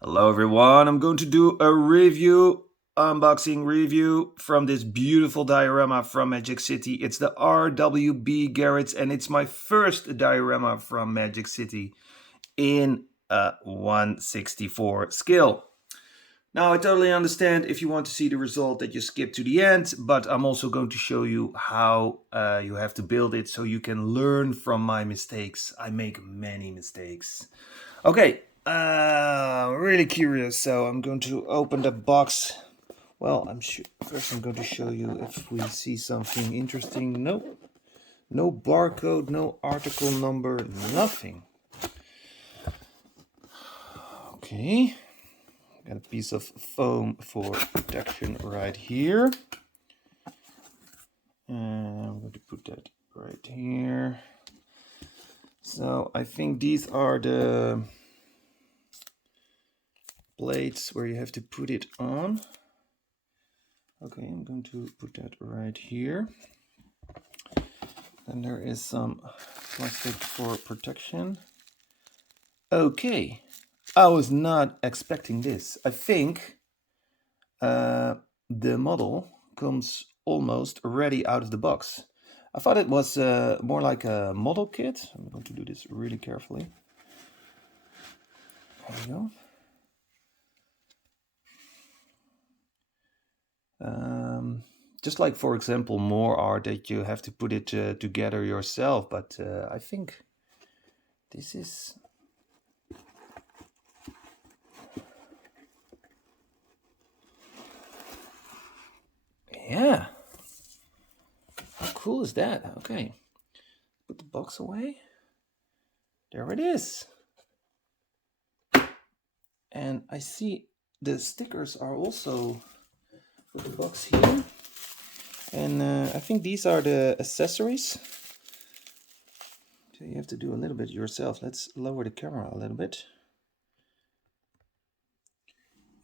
Hello everyone, I'm going to do a unboxing review from this beautiful diorama from Magic City. It's the RWB Garrett's and it's my first diorama from Magic City in a 1/64 scale. Now I totally understand if you want to see the result that you skip to the end, but I'm also going to show you how you have to build it so you can learn from my mistakes. I make many mistakes. Okay, really curious, so I'm going to open the box. Well, first I'm going to show you if we see something interesting. Nope, no barcode, no article number, nothing. Okay, got a piece of foam for protection right here. And I'm going to put that right here. So I think these are the plates where you have to put it on. Okay, I'm going to put that right here. And there is some plastic for protection. Okay, I was not expecting this. I think the model comes almost ready out of the box. I thought it was more like a model kit. I'm going to do this really carefully. There we go. Just like, for example, more art that you have to put it together yourself, but I think this is... Yeah. How cool is that? Okay. Put the box away. There it is. And I see the stickers are also for the box here. And I think these are the accessories. So you have to do a little bit yourself. Let's lower the camera a little bit.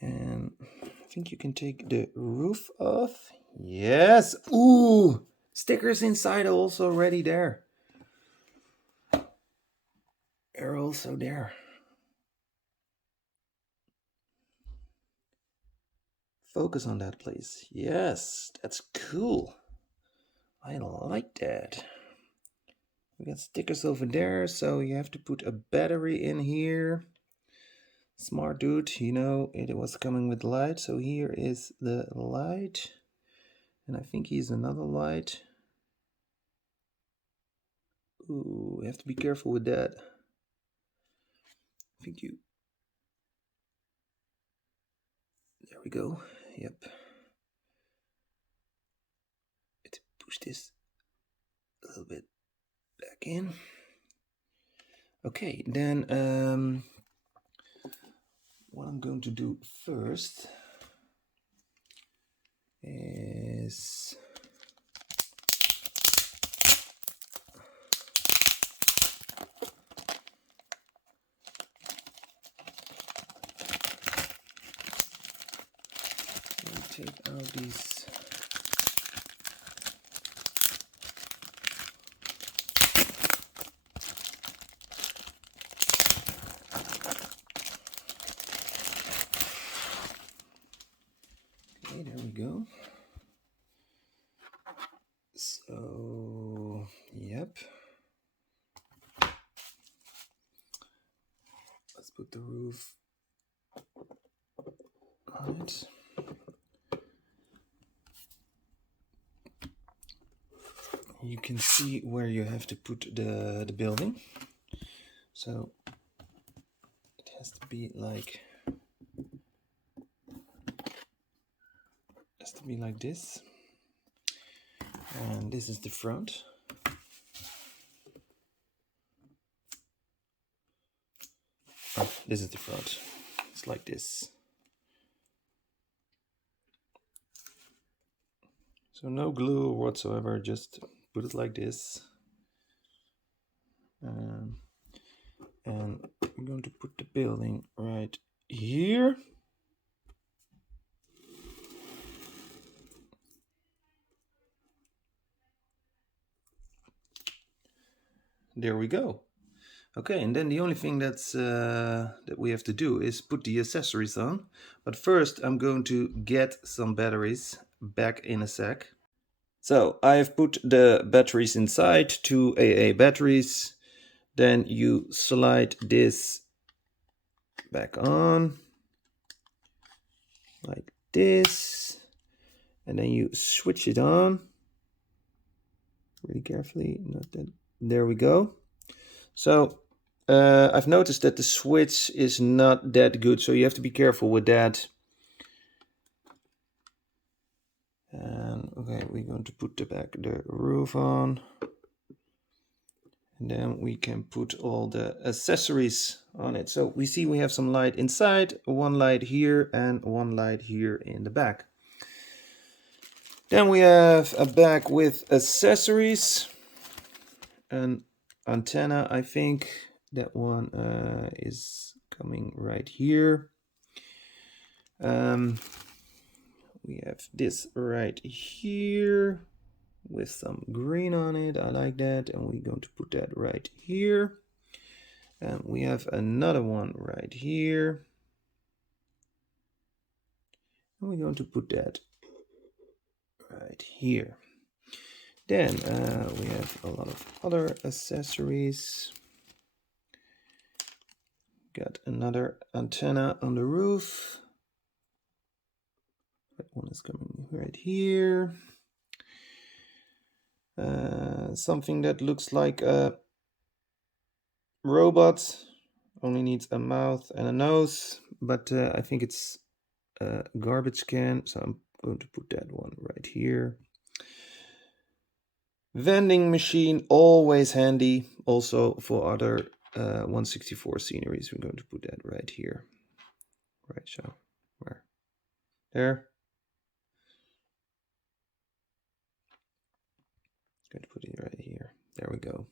And I think you can take the roof off. Yes. Ooh, stickers inside are also already there. They're also there. Focus on that, please. Yes, that's cool. I like that. We got stickers over there, so you have to put a battery in here. Smart dude, you know, it was coming with light, so here is the light. And I think he's another light. Ooh, you have to be careful with that. I think you... There we go. Yep. Let's push this a little bit back in. Okay, then what I'm going to do first is take out these okay, there we go. So yep, let's put the roof on it. You can see where you have to put the building. So it has to be like this. And this is the front. Oh, this is the front. It's like this. So no glue whatsoever, just put it like this. And I'm going to put the building right here. There we go. Okay, and then the only thing that we have to do is put the accessories on. But first I'm going to get some batteries, back in a sec. So I have put the batteries inside, 2 AA batteries. Then you slide this back on like this, and then you switch it on really carefully. Not that. There we go. So I've noticed that the switch is not that good, so you have to be careful with that. And okay, we're going to put the roof on, and then we can put all the accessories on it. So we see we have some light inside, one light here and one light here in the back. Then we have a bag with accessories, an antenna. I think that one is coming right here. We have this right here with some green on it. I like that, and we're going to put that right here. And we have another one right here, and we're going to put that right here. Then we have a lot of other accessories. Got another antenna on the roof. That one is coming right here. Something that looks like a robot, only needs a mouth and a nose, but I think it's a garbage can, so I'm going to put that one right here. Vending machine, always handy, also for other 164 sceneries. We're going to put that right here. Right, so where? There. Going to put it right here. There we go.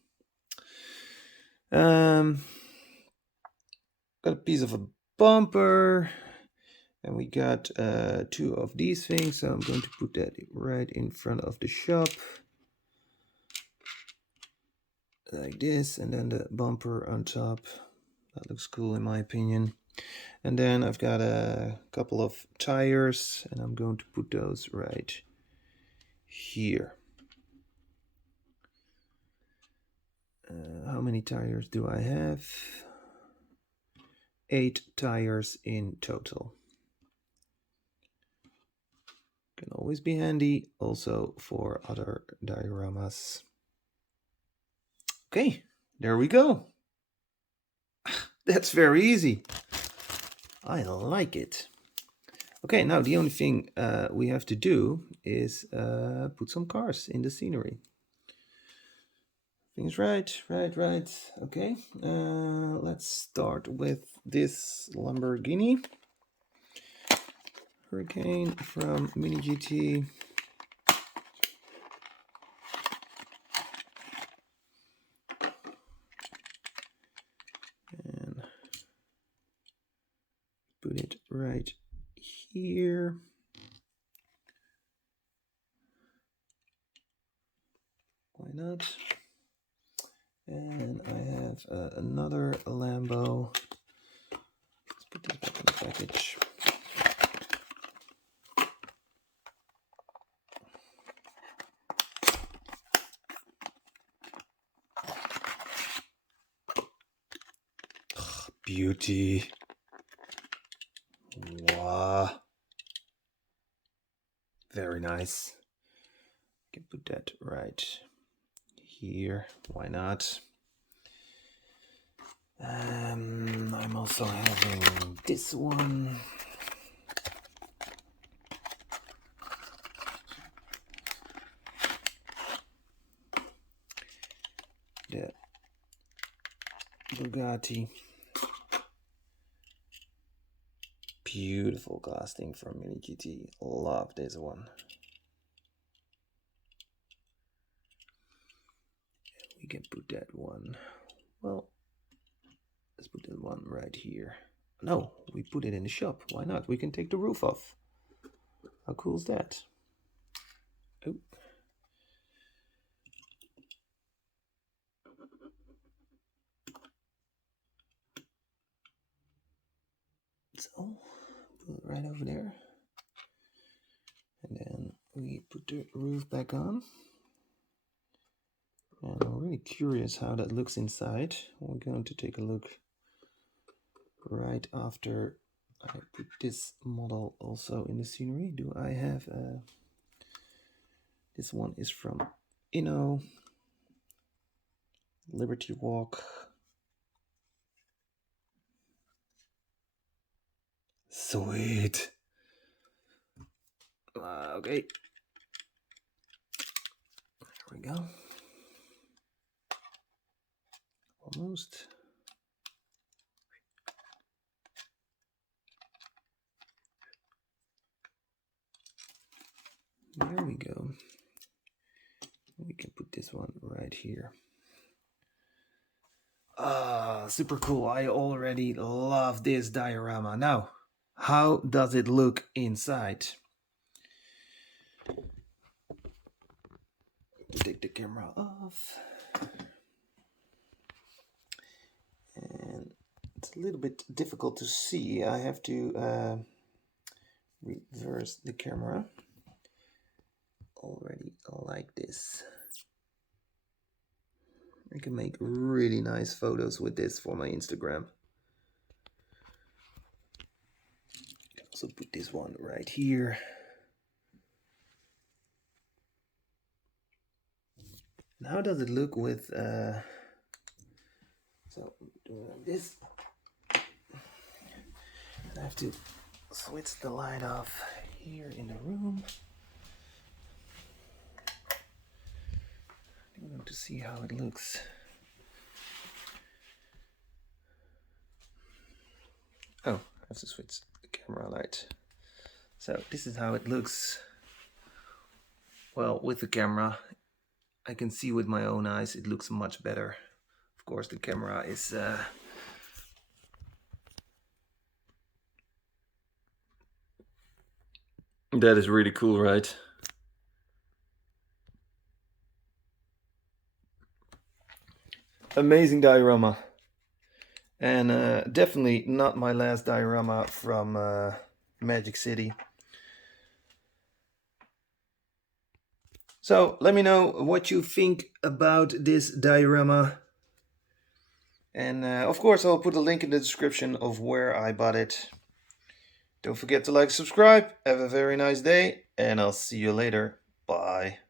Got a piece of a bumper, and we got 2 of these things, so I'm going to put that right in front of the shop like this, and then the bumper on top. That looks cool in my opinion. And then I've got a couple of tires, and I'm going to put those right here. How many tires do I have? 8 tires in total. Can always be handy also for other dioramas. Okay, there we go. That's very easy. I like it. Okay, now the only thing we have to do is put some cars in the scenery. Things right. Okay, let's start with this Lamborghini Hurricane from Mini GT. And put it right here. Why not? And I have another Lambo. Let's put this back in the package. Oh, beauty. Wow. Very nice. Can put that right here. Why not? I'm also having this one. The Bugatti. Beautiful casting from Mini GT. Love this one. We can put that one. Well, let's put that one right here. No, we put it in the shop. Why not? We can take the roof off. How cool is that? Oh. So, put it right over there. And then we put the roof back on. And I'm really curious how that looks inside. We're going to take a look right after I put this model also in the scenery. Do I have this one is from Inno, Liberty Walk. Sweet. Okay. There we go. Almost. There we go. We can put this one right here. Ah, super cool. I already love this diorama. Now, how does it look inside? Take the camera off. And it's a little bit difficult to see. I have to reverse the camera. Already like this. I can make really nice photos with this for my Instagram. I can also put this one right here. And how does it look with so doing like this. I have to switch the light off here in the room. I'm going to see how it looks. Oh, I have to switch the camera light. So this is how it looks. Well, with the camera, I can see with my own eyes it looks much better. Of course, the camera is that is really cool, right? Amazing diorama. And definitely not my last diorama from Magic City. So let me know what you think about this diorama. And of course I'll put a link in the description of where I bought it. Don't forget to like, subscribe. Have a very nice day, and I'll see you later. Bye.